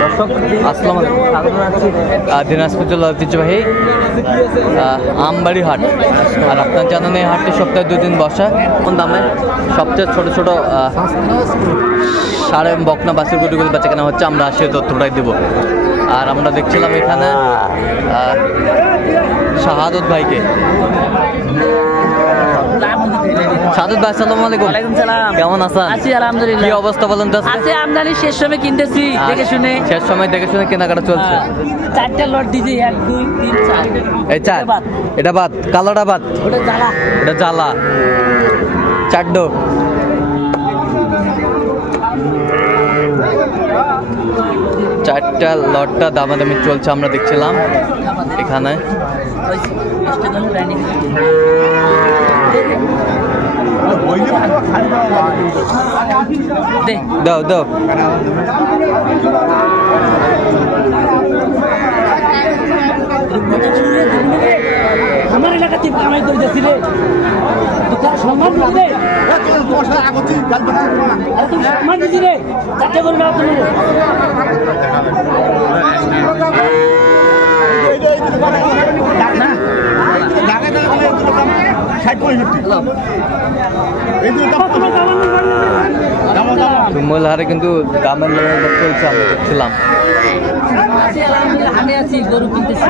দর্শক আসসালামু আলাইকুম, দিনাজপুর জেলার ঐতিহ্যবাহী আমবাড়ি হাট। আর আপনার জানেন এই হাটটি সপ্তাহে 2 দিন বসা। কোন দামে সবচেয়ে ছোট ছোট সাড়ে বকনা বাছুর গরুগুলো বেচা কেনা হচ্ছে, আমরা সেই তথ্যটাই দেবো। আর আমরা দেখছিলাম এখানে শাহাদত ভাইকে। শাহাদত ভাই আসসালামু আলাইকুম। ওয়ালাইকুম সালাম। কেমন আছেন? আছি আলহামদুলিল্লাহ। কি অবস্থা বলেন তো? আছে আমদানি শেষ সময় কিনতেছি, দেখে শুনে শেষ সময় দেখে শুনে কেনাকাটা চলছে। 4টা লট দিছি, 1 2 3 4। এই 4, এটা বাদ, কালোটা বাদ, ওটা জ্বালা, এটা জ্বালা। 4 ডো 4টা লটটা দামাদামি চলছে, আমরা দেখছিলাম এখানে। দাও দাও আমার এলাকাতে কামাই করতেছি রে, তোর সম্মান দিবি রে, তুই সম্মান দিবি রে, 4টা করে না তুমি না তুমুল হারে কিন্তু দামের লড়াই চলছে, আমরা দেখছিলাম। হাটে আছি, গরু কিনতেছি।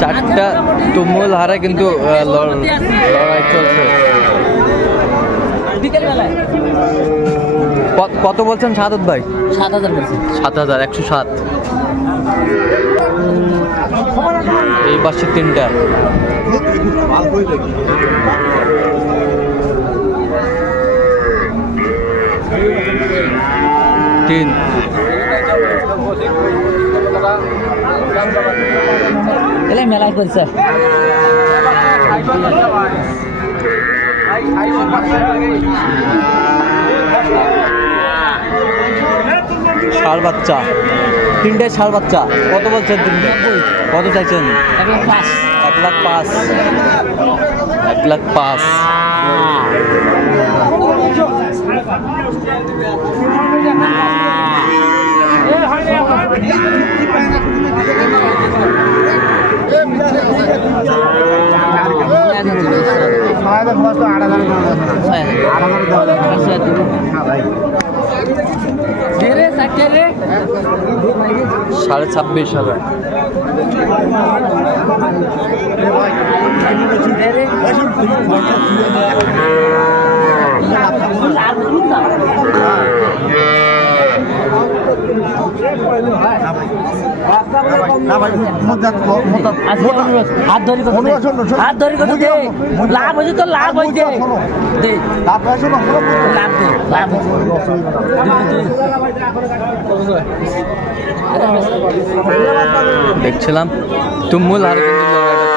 চারটা তুমুল হারে কিন্তু লড়াই চলছে। কত বলছেন শাহাদত ভাই? 7,000 বলছি। 7,107। এই পাশে 3টা। এলে মেলায় করছে। ষাঁড় বাচ্চা, 3টায় ষাঁড় বাচ্চা। কত বলছেন? কত চাইছেন? 1,05,000। 1,05,000। 1,05,000। সাড়ে 26,000। হাত ধরি কত দে, লাভ হয়েছে তো, লাভ হয়েছে দেখছিলাম তুমুল হারে কিন্তু লড়াইটা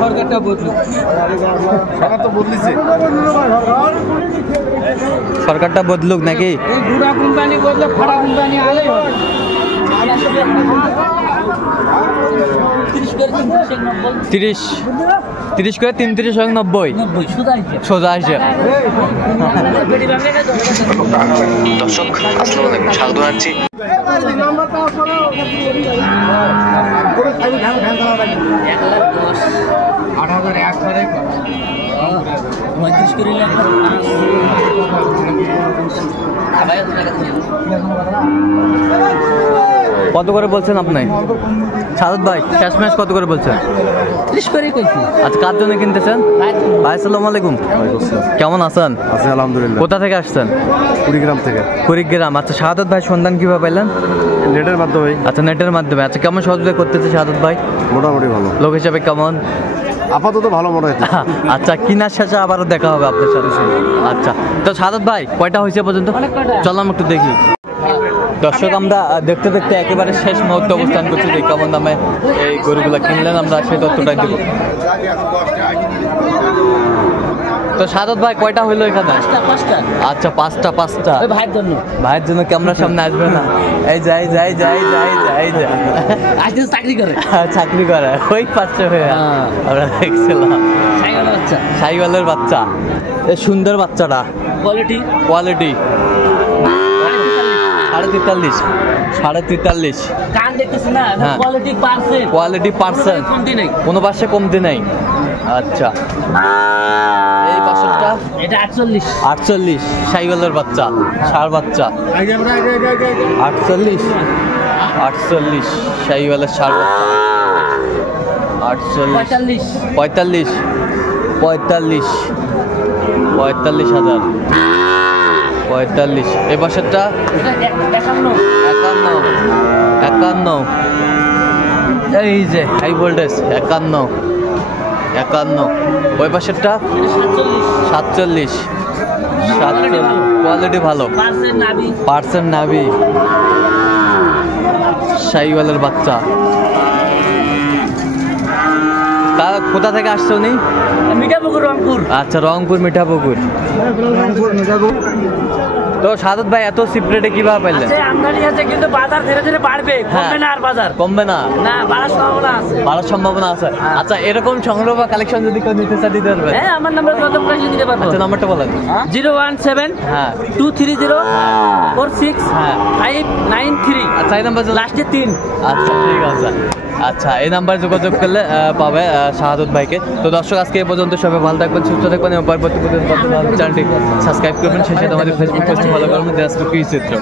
সরকারটা বদলুক, সরকার তো বদলিছে, সরকারটা বদলুক নাকি? বুড়া কোম্পানি বদলে ফাড়া কোম্পানি আলে 30 করে 33 এবং 90 সোজা হিসেব। দর্শক আসসালামু আলাইকুম, স্বাগত জানাচ্ছি। 35 করে লাগবে। কত করে বলছেন আপনি সাদত ভাই শেষমেশ কত করে বলছেন 30 করে কইছি আচ্ছা কার জন্য কিনতেছেন ভাই আসসালামু আলাইকুম কেমন আছেন আছি আলহামদুলিল্লাহ। কোথা থেকে আসছেন কুড়িগ্রাম থেকে। কুড়িগ্রাম আচ্ছা শাহাদত ভাই সন্ধান কিভাবে পাইলেন নেটের মাধ্যমে। আচ্ছা নেটের মাধ্যমে আচ্ছা কেমন সহযোগিতা করতেছে শাহাদত ভাই মোটামুটি ভালো, লোক হিসাবে কেমন আপাতত ভালো মনে হচ্ছে। আচ্ছা কিনার শেষে আবারও দেখা হবে আপনার সাথে আচ্ছা তো শাহাদত ভাই কয়টা হয়েছে পর্যন্ত চললাম একটু দেখি দর্শক আমরা দেখতে দেখতে একেবারে শেষ মুহূর্তে অবস্থান করছি যে কেমন দামে এই গরুগুলো কিনলেন আমরা সেই তথ্যটাই দেবো তো শাহাদত ভাই কয়টা হইলো এখানে আচ্ছা পাঁচটা ওই ভাইয়ের জন্য ভাইয়ের জন্য ক্যামেরার সামনে আসবে না এই যাই আজ চাকরি করে চাকরি করে ওই পাঁচটা হয়ে আমরা দেখছিলাম সাইকেল বাচ্চা সাইওয়ালের বাচ্চা এই সুন্দর বাচ্চাটা কোয়ালিটি 43.5 কান দেখতেছ না হ্যাঁ। কোয়ালিটি পার্সেন্ট কমতি নাই কোনো পাশে কমতি নেই আচ্ছা এই পাশেরটা এটা 48 সাইওয়ালের বাচ্চা ষাঁড় বাচ্চা 48 সাইওয়ালের ষাঁড় বাচ্চা 48 45,000 এই পাশেরটা 51 এই যে হাই ভোল্টেজ 51 ওই পাশেরটা 47 কোয়ালিটি ভালো পার্সেন্ট নাভি শাহিওয়ালের বাচ্চা তা কোথা থেকে আসছে উনি মিঠাপুকুর রংপুর আচ্ছা রংপুর মিঠাপুকুর তো সাদত ভাই এত সিপ্রেটে কিভাবে পাইলেন আমদানি আছে কিন্তু বাজার ধীরে ধীরে বাড়বে কমবে না আর বাজার কমবে না না বাড়ার সম্ভাবনা আছে আচ্ছা এরকম সংগ্রহ বা কালেকশন যদি কেউ নিতে চায় দিতে পারবে হ্যাঁ আমার নাম্বার যোগাযোগ করে নিতে পারবো আচ্ছা নাম্বারটা বলেন 017 হ্যাঁ 230 46 হ্যাঁ 593 আচ্ছা এই নাম্বার লাস্টে 3 আচ্ছা ঠিক আছে আচ্ছা এই নাম্বারে যোগাযোগ করলে পাবে শাহাদত ভাইকে তো দর্শক আজকে এই পর্যন্ত সবাই ভালো থাকবেন সুস্থ থাকবেন এবং পরবর্তী চ্যানেলটি সাবস্ক্রাইব করবেন সেই সাথে আমাদের ফেসবুক পেজটি ফলো করবেন দিনাজপুর কৃষি চিত্র।